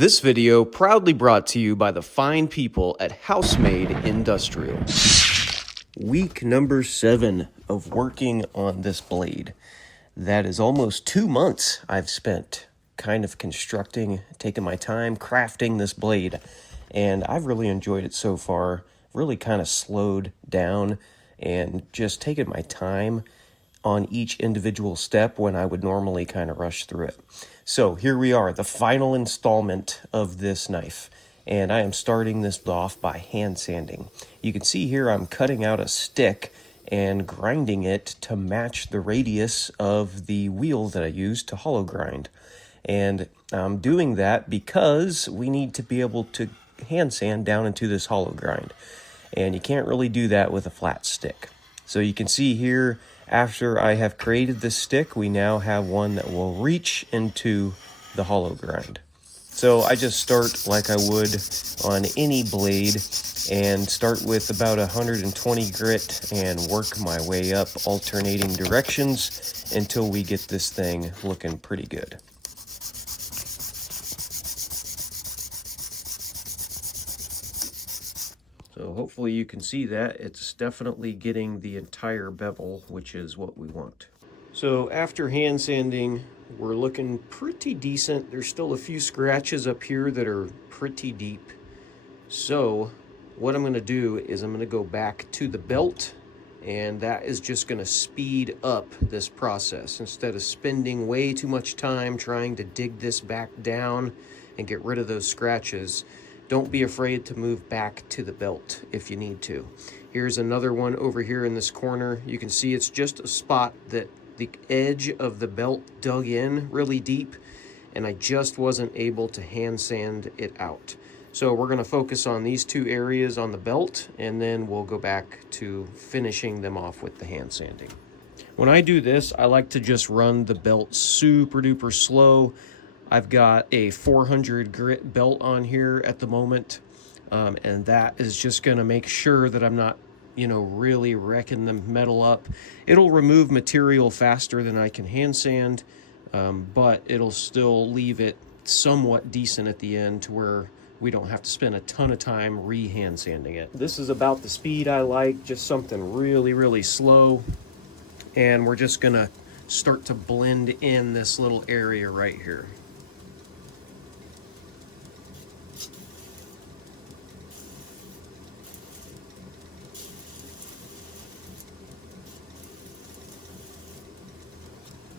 This video proudly brought to you by the fine people at Housemade Industrial. Week number 7 of working on this blade. That is almost 2 months I've spent kind of constructing, taking my time, crafting this blade. And I've really enjoyed it so far. Really kind of slowed down and just taken my time on each individual step when I would normally kind of rush through it. So here we are, the final installment of this knife, and I am starting this off by hand sanding. You can see here I'm cutting out a stick and grinding it to match the radius of the wheel that I use to hollow grind. And I'm doing that because we need to be able to hand sand down into this hollow grind. And you can't really do that with a flat stick. So you can see here, after I have created this stick, we now have one that will reach into the hollow grind. So I just start like I would on any blade and start with about 120 grit and work my way up alternating directions until we get this thing looking pretty good. So hopefully you can see that. It's definitely getting the entire bevel, which is what we want. So after hand sanding, we're looking pretty decent. There's still a few scratches up here that are pretty deep. So what I'm gonna do is I'm gonna go back to the belt, and that is just gonna speed up this process. Instead of spending way too much time trying to dig this back down and get rid of those scratches, don't be afraid to move back to the belt if you need to. Here's another one over here in this corner. You can see it's just a spot that the edge of the belt dug in really deep, and I just wasn't able to hand sand it out. So we're gonna focus on these two areas on the belt, and then we'll go back to finishing them off with the hand sanding. When I do this, I like to just run the belt super duper slow. I've got a 400 grit belt on here at the moment, and that is just gonna make sure that I'm not, really wrecking the metal up. It'll remove material faster than I can hand sand, but it'll still leave it somewhat decent at the end to where we don't have to spend a ton of time re-hand sanding it. This is about the speed I like, just something really, really slow. And we're just gonna start to blend in this little area right here.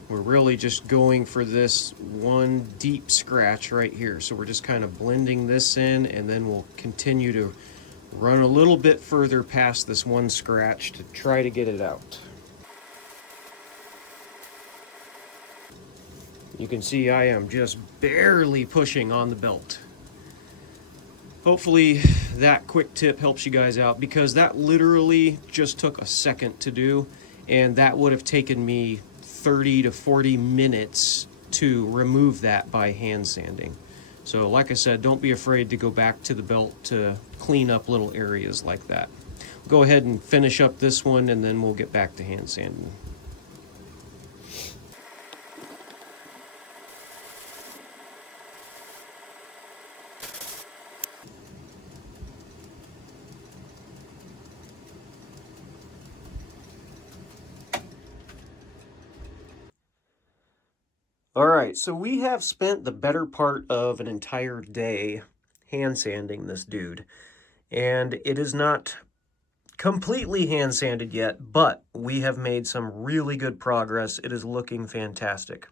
We're really just going for this one deep scratch right here. So we're just kind of blending this in, and then we'll continue to run a little bit further past this one scratch to try to get it out. You can see I am just barely pushing on the belt. Hopefully that quick tip helps you guys out, because that literally just took a second to do, and that would have taken me 30 to 40 minutes to remove that by hand sanding. So like I said, don't be afraid to go back to the belt to clean up little areas like that. Go ahead and finish up this one, and then we'll get back to hand sanding. All right, so we have spent the better part of an entire day hand sanding this dude, and it is not completely hand sanded yet, but we have made some really good progress. It is looking fantastic.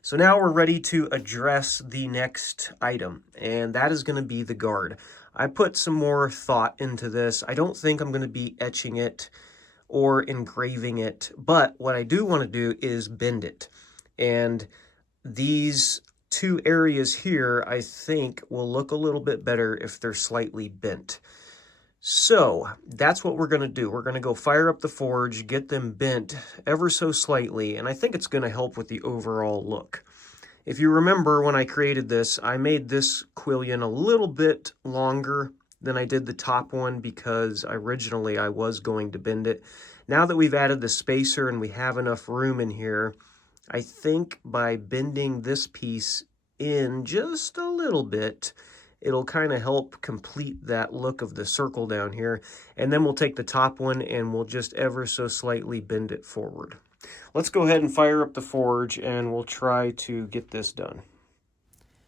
So now we're ready to address the next item, and that is going to be the guard. I put some more thought into this. I don't think I'm going to be etching it or engraving it, but what I do want to do is bend it. And these two areas here, I think, will look a little bit better if they're slightly bent. So that's what we're going to do. We're going to go fire up the forge, get them bent ever so slightly, and I think it's going to help with the overall look. If you remember when I created this, I made this quillion a little bit longer than I did the top one because originally I was going to bend it. Now that we've added the spacer and we have enough room in here, I think by bending this piece in just a little bit, it'll kind of help complete that look of the circle down here. And then we'll take the top one and we'll just ever so slightly bend it forward. Let's go ahead and fire up the forge and we'll try to get this done.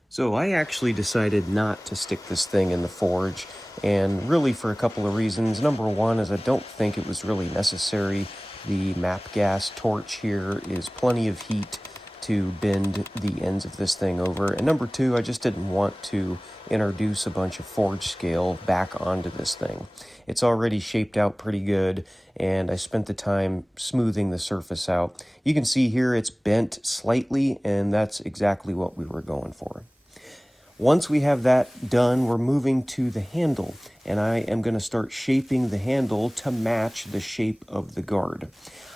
So I actually decided not to stick this thing in the forge, and really for a couple of reasons. Number one is I don't think it was really necessary. The MAP gas torch here is plenty of heat to bend the ends of this thing over. And number two, I just didn't want to introduce a bunch of forge scale back onto this thing. It's already shaped out pretty good, and I spent the time smoothing the surface out. You can see here it's bent slightly, and that's exactly what we were going for. Once we have that done, we're moving to the handle, and I am going to start shaping the handle to match the shape of the guard.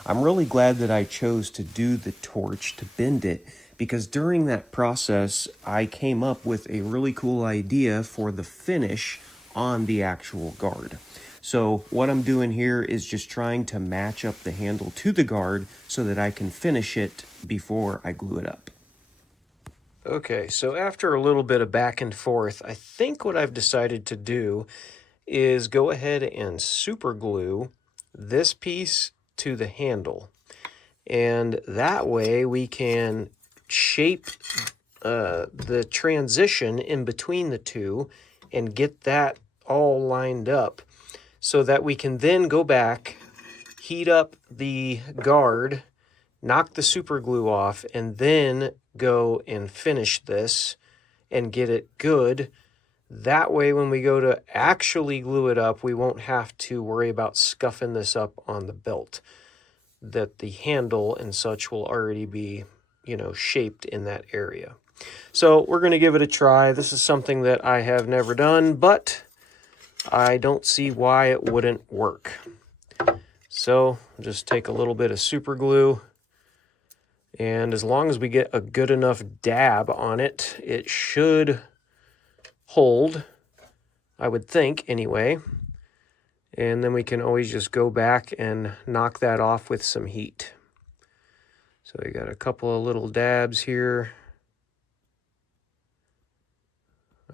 I'm really glad that I chose to do the torch to bend it, because during that process, I came up with a really cool idea for the finish on the actual guard. So what I'm doing here is just trying to match up the handle to the guard so that I can finish it before I glue it up. Okay, so after a little bit of back and forth, I think what I've decided to do is go ahead and super glue this piece to the handle. And that way we can shape the transition in between the two and get that all lined up so that we can then go back, heat up the guard, knock the super glue off, and then go and finish this and get it good. That way, when we go to actually glue it up, we won't have to worry about scuffing this up on the belt. That the handle and such will already be, shaped in that area. So we're going to give it a try. This is something that I have never done, but I don't see why it wouldn't work. So just take a little bit of super glue. And as long as we get a good enough dab on it, it should hold, I would think anyway. And then we can always just go back and knock that off with some heat. So we got a couple of little dabs here.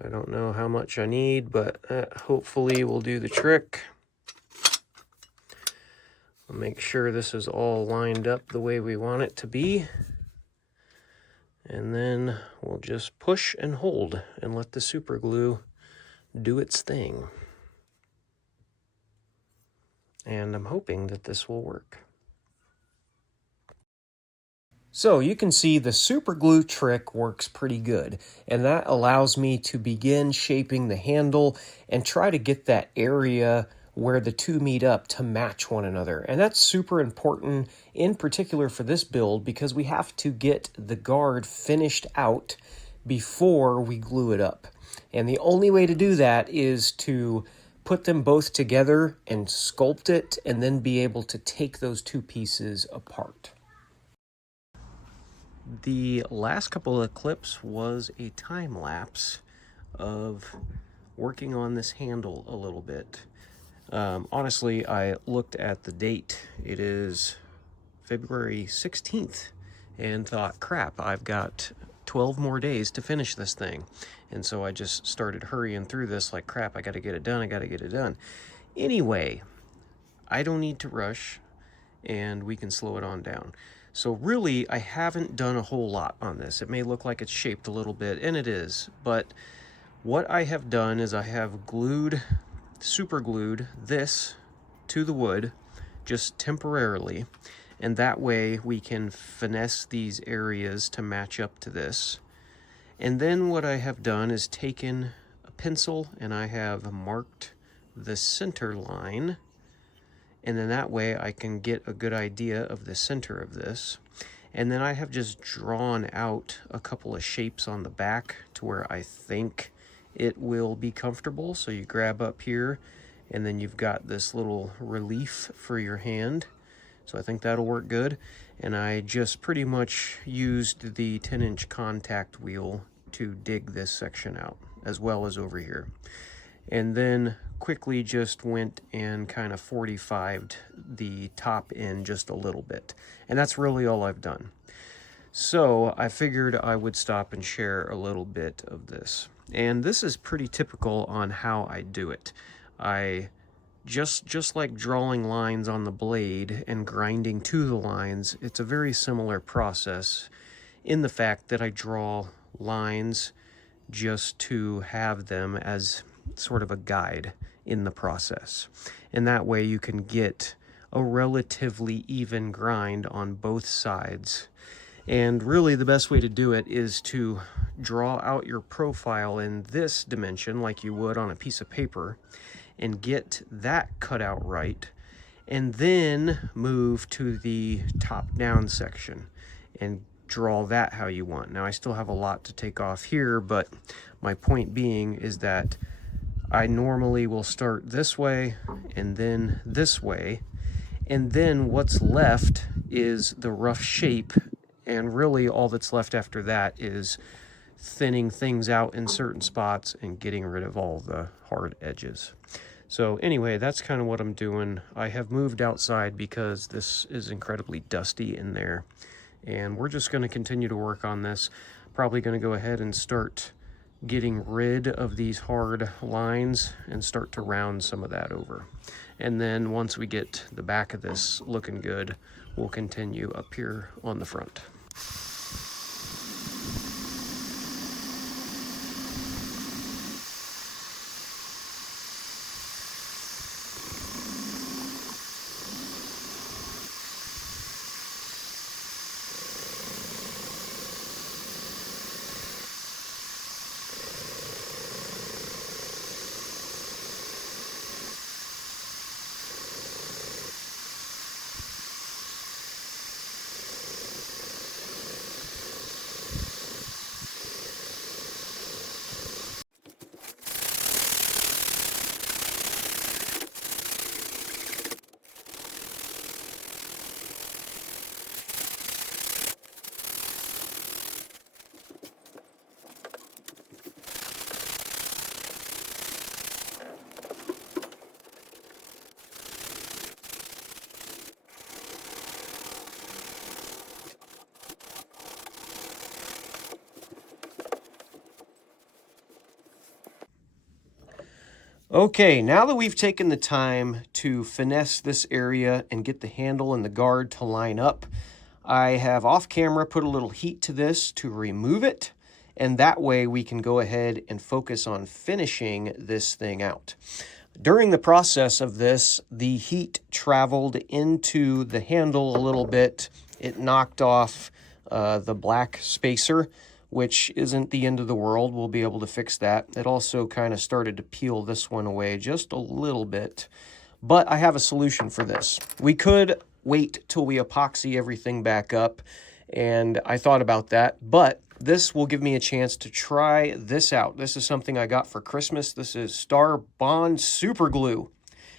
I don't know how much I need, but hopefully will do the trick. I'll make sure this is all lined up the way we want it to be. And then we'll just push and hold and let the super glue do its thing. And I'm hoping that this will work. So you can see the super glue trick works pretty good, and that allows me to begin shaping the handle and try to get that area where the two meet up to match one another. And that's super important in particular for this build because we have to get the guard finished out before we glue it up. And the only way to do that is to put them both together and sculpt it and then be able to take those two pieces apart. The last couple of clips was a time lapse of working on this handle a little bit. Honestly, I looked at the date. It is February 16th and thought, crap, I've got 12 more days to finish this thing. And so I just started hurrying through this like, crap, I got to get it done. Anyway, I don't need to rush and we can slow it on down. So really, I haven't done a whole lot on this. It may look like it's shaped a little bit, and it is, but what I have done is I have super glued this to the wood just temporarily, and that way we can finesse these areas to match up to this. And then what I have done is taken a pencil and I have marked the center line, and then that way I can get a good idea of the center of this. And then I have just drawn out a couple of shapes on the back to where I think it will be comfortable. So you grab up here and then you've got this little relief for your hand. So I think that'll work good. And I just pretty much used the 10-inch contact wheel to dig this section out, as well as over here. And then quickly just went and kind of 45'd the top end just a little bit. And that's really all I've done. So I figured I would stop and share a little bit of this. And this is pretty typical on how I do it. I just like drawing lines on the blade and grinding to the lines, it's a very similar process in the fact that I draw lines just to have them as sort of a guide in the process. And that way you can get a relatively even grind on both sides. And really the best way to do it is to draw out your profile in this dimension like you would on a piece of paper and get that cut out right, and then move to the top down section and draw that how you want. Now I still have a lot to take off here, but my point being is that I normally will start this way and then this way, and then what's left is the rough shape, and really all that's left after that is thinning things out in certain spots and getting rid of all the hard edges. So anyway, that's kind of what I'm doing. I have moved outside because this is incredibly dusty in there, and we're just going to continue to work on this. Probably going to go ahead and start getting rid of these hard lines and start to round some of that over. And then once we get the back of this looking good, we'll continue up here on the front. Okay, now that we've taken the time to finesse this area and get the handle and the guard to line up, I have off camera put a little heat to this to remove it, and that way we can go ahead and focus on finishing this thing out. During the process of this, the heat traveled into the handle a little bit. It knocked off the black spacer, which isn't the end of the world. We'll be able to fix that. It also kind of started to peel this one away just a little bit, but I have a solution for this. We could wait till we epoxy everything back up, and I thought about that, but this will give me a chance to try this out. This is something I got for Christmas. This is Star Bond Super Glue,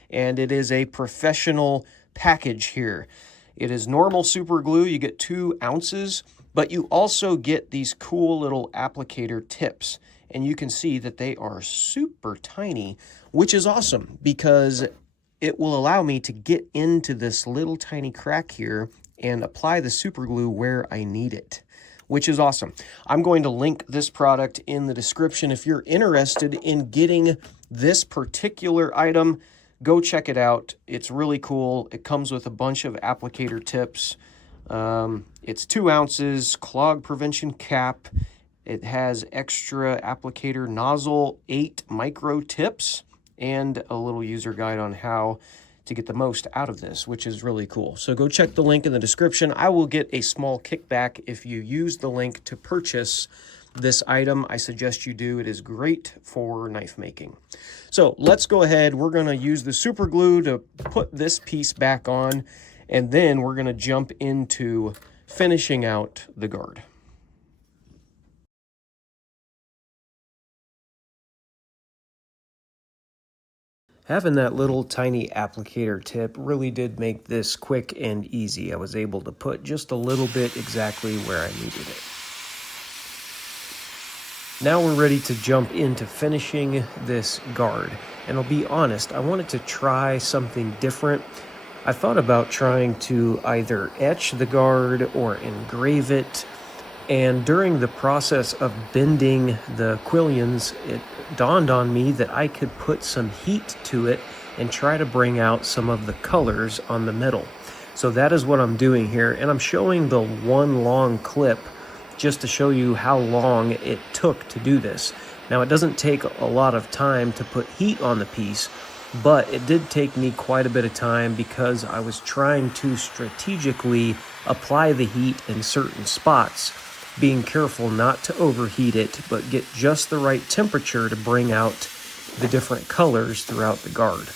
and it is a professional package here. It is normal super glue. You get 2 ounces, but you also get these cool little applicator tips, and you can see that they are super tiny, which is awesome because it will allow me to get into this little tiny crack here and apply the super glue where I need it, which is awesome. I'm going to link this product in the description. If you're interested in getting this particular item, go check it out. It's really cool. It comes with a bunch of applicator tips. It's 2 ounces, clog prevention cap. It has extra applicator nozzle, 8 micro tips, and a little user guide on how to get the most out of this, which is really cool. So go check the link in the description. I will get a small kickback if you use the link to purchase this item. I suggest you do. It is great for knife making. So let's go ahead. We're going to use the super glue to put this piece back on, and then we're going to jump into finishing out the guard. Having that little tiny applicator tip really did make this quick and easy. I was able to put just a little bit exactly where I needed it. Now we're ready to jump into finishing this guard. And I'll be honest, I wanted to try something different. I thought about trying to either etch the guard or engrave it, And during the process of bending the quillions, it dawned on me that I could put some heat to it and try to bring out some of the colors on the metal. So that is what I'm doing here, and I'm showing the one long clip just to show you how long it took to do this. Now, it doesn't take a lot of time to put heat on the piece, but it did take me quite a bit of time because I was trying to strategically apply the heat in certain spots, being careful not to overheat it, but get just the right temperature to bring out the different colors throughout the guard.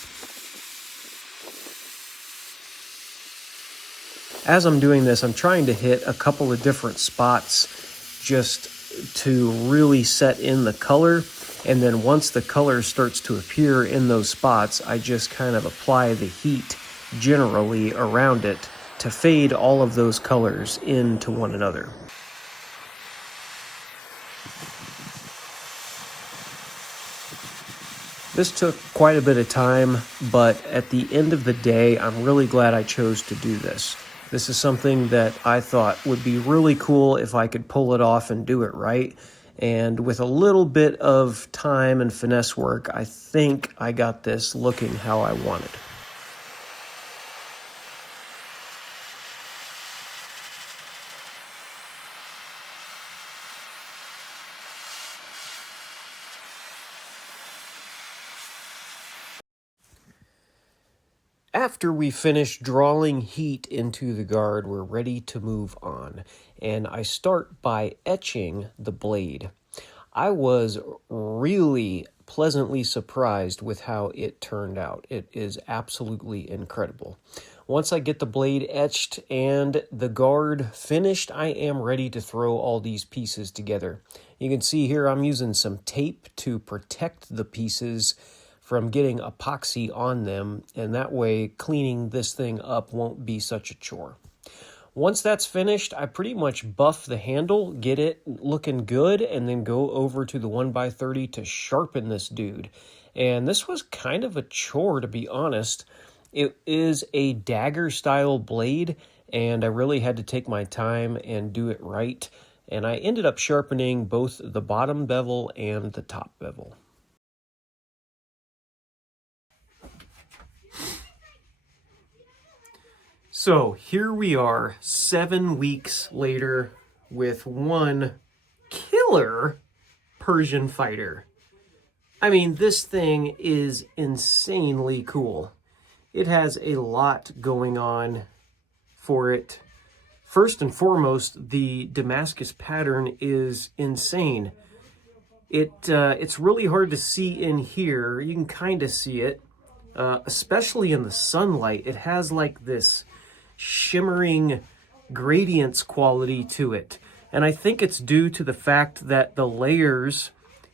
As I'm doing this, I'm trying to hit a couple of different spots just to really set in the color. And then once the color starts to appear in those spots, I just kind of apply the heat generally around it to fade all of those colors into one another. This took quite a bit of time, but at the end of the day, I'm really glad I chose to do this. This is something that I thought would be really cool if I could pull it off and do it right. And with a little bit of time and finesse work, I think I got this looking how I wanted. After we finish drawing heat into the guard, we're ready to move on. And I start by etching the blade. I was really pleasantly surprised with how it turned out. It is absolutely incredible. Once I get the blade etched and the guard finished, I am ready to throw all these pieces together. You can see here I'm using some tape to protect the pieces from getting epoxy on them, and that way cleaning this thing up won't be such a chore. Once that's finished, I pretty much buff the handle, get it looking good, and then go over to the 1x30 to sharpen this dude. And this was kind of a chore, to be honest. It is a dagger style blade, and I really had to take my time and do it right. And I ended up sharpening both the bottom bevel and the top bevel. So here we are 7 weeks later with one killer Persian fighter. I mean, this thing is insanely cool. It has a lot going on for it. First and foremost, the Damascus pattern is insane. It's really hard to see in here. You can kind of see it, especially in the sunlight. It has like this shimmering gradients quality to it. And I think it's due to the fact that the layers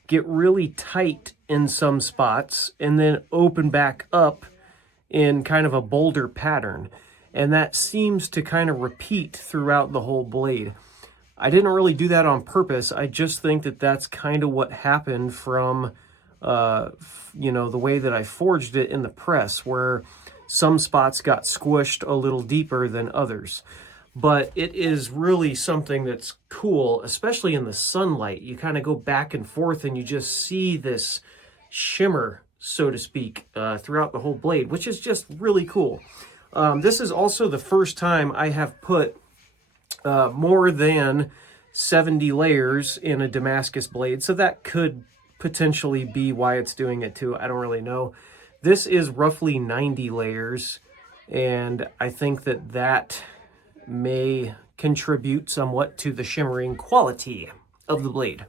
get really tight in some spots and then open back up in kind of a bolder pattern. And that seems to kind of repeat throughout the whole blade. I didn't really do that on purpose. I just think that that's kind of what happened from, the way that I forged it in the press, where some spots got squished a little deeper than others. But it is really something that's cool, especially in the sunlight. You kind of go back and forth and you just see this shimmer, so to speak, throughout the whole blade, which is just really cool. This is also the first time I have put more than 70 layers in a Damascus blade, so that could potentially be why it's doing it too. I don't really know. This is roughly 90 layers, and I think that that may contribute somewhat to the shimmering quality of the blade.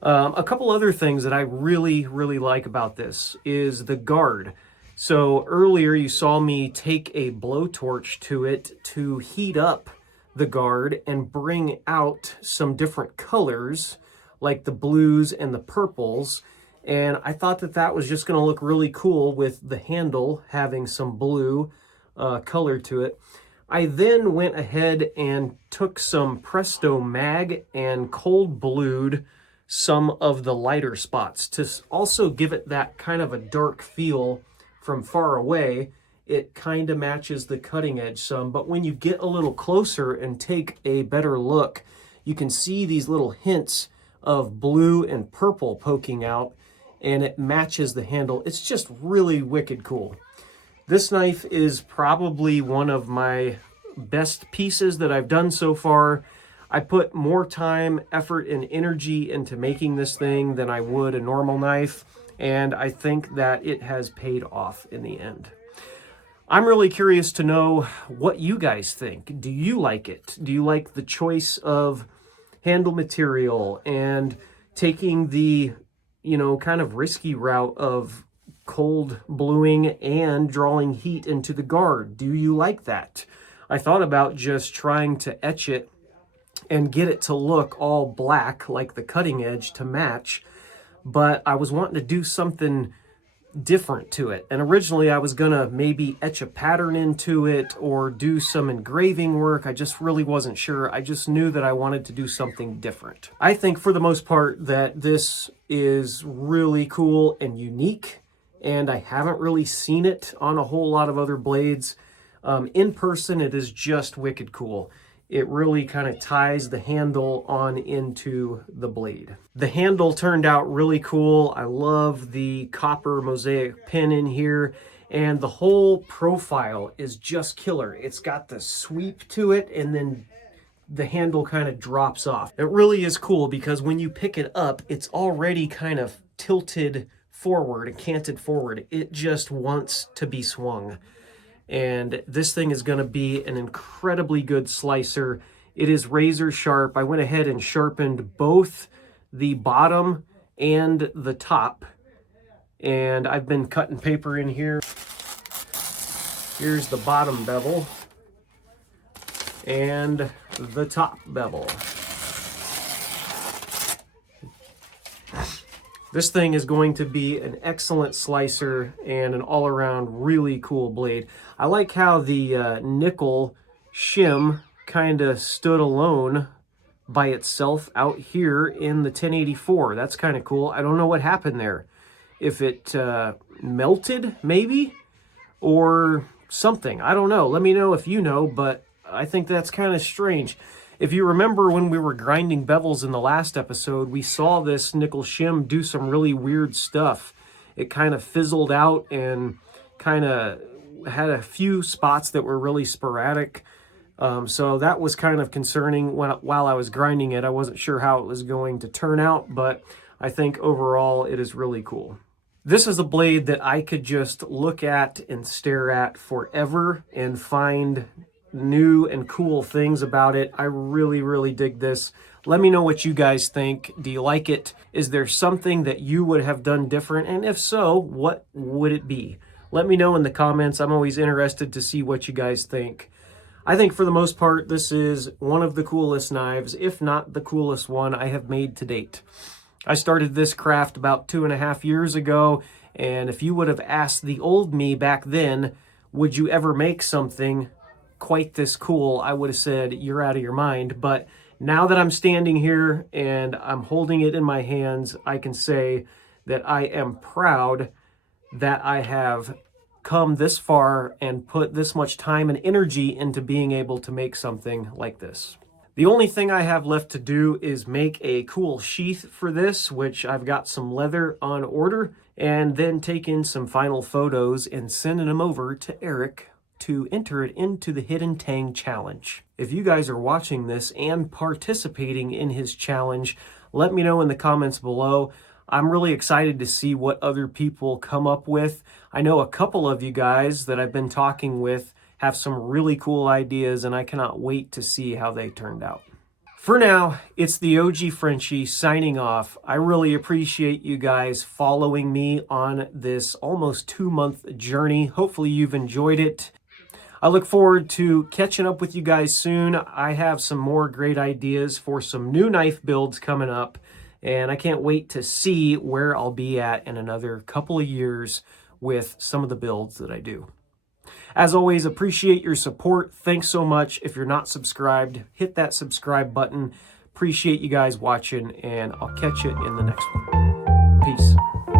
A couple other things that I really, really like about this is the guard. So earlier you saw me take a blowtorch to it to heat up the guard and bring out some different colors, like the blues and the purples. And I thought that that was just going to look really cool with the handle having some blue color to it. I then went ahead and took some Presto Mag and cold blued some of the lighter spots to also give it that kind of a dark feel from far away. It kind of matches the cutting edge some, but when you get a little closer and take a better look, you can see these little hints of blue and purple poking out, and it matches the handle. It's just really wicked cool. This knife is probably one of my best pieces that I've done so far. I put more time, effort, and energy into making this thing than I would a normal knife, and I think that it has paid off in the end. I'm really curious to know what you guys think. Do you like it? Do you like the choice of handle material and taking the, kind of risky route of cold bluing and drawing heat into the guard? Do you like that? I thought about just trying to etch it and get it to look all black like the cutting edge to match, but I was wanting to do something different to it. And originally I was gonna maybe etch a pattern into it or do some engraving work. I just really wasn't sure. I just knew that I wanted to do something different. I think for the most part that this is really cool and unique, and I haven't really seen it on a whole lot of other blades. In person, it is just wicked cool. It really kind of ties the handle on into the blade. The handle turned out really cool. I love the copper mosaic pin in here, and the whole profile is just killer. It's got the sweep to it, and then the handle kind of drops off. It really is cool because when you pick it up, it's already kind of tilted forward and canted forward. It just wants to be swung. And this thing is going to be an incredibly good slicer. It is razor sharp. I went ahead and sharpened both the bottom and the top, and I've been cutting paper in here. Here's the bottom bevel and the top bevel. This thing is going to be an excellent slicer and an all-around really cool blade. I like how the nickel shim kind of stood alone by itself out here in the 1084. That's kind of cool. I don't know what happened there. If it melted, maybe, or something. I don't know. Let me know if you know, but I think that's kind of strange. If you remember when we were grinding bevels in the last episode, we saw this nickel shim do some really weird stuff. It kind of fizzled out and kind of had a few spots that were really sporadic. So that was kind of concerning while I was grinding it. I wasn't sure how it was going to turn out, but I think overall it is really cool. This is a blade that I could just look at and stare at forever and find new and cool things about it. I really, really dig this. Let me know what you guys think. Do you like it? Is there something that you would have done different? And if so, what would it be? Let me know in the comments. I'm always interested to see what you guys think. I think for the most part, this is one of the coolest knives, if not the coolest one I have made to date. I started this craft about 2.5 years ago, and if you would have asked the old me back then, would you ever make something quite this cool, I would have said, you're out of your mind. But now that I'm standing here and I'm holding it in my hands, I can say that I am proud that I have come this far and put this much time and energy into being able to make something like this. The only thing I have left to do is make a cool sheath for this, which I've got some leather on order, and then take in some final photos and sending them over to Eric to enter it into the Hidden Tang Challenge. If you guys are watching this and participating in his challenge, let me know in the comments below. I'm really excited to see what other people come up with. I know a couple of you guys that I've been talking with have some really cool ideas, and I cannot wait to see how they turned out. For now, it's the OG Frenchie signing off. I really appreciate you guys following me on this almost 2-month journey. Hopefully you've enjoyed it. I look forward to catching up with you guys soon. I have some more great ideas for some new knife builds coming up, and I can't wait to see where I'll be at in another couple of years with some of the builds that I do. As always, appreciate your support. Thanks so much. If you're not subscribed, hit that subscribe button. Appreciate you guys watching, and I'll catch you in the next one. Peace.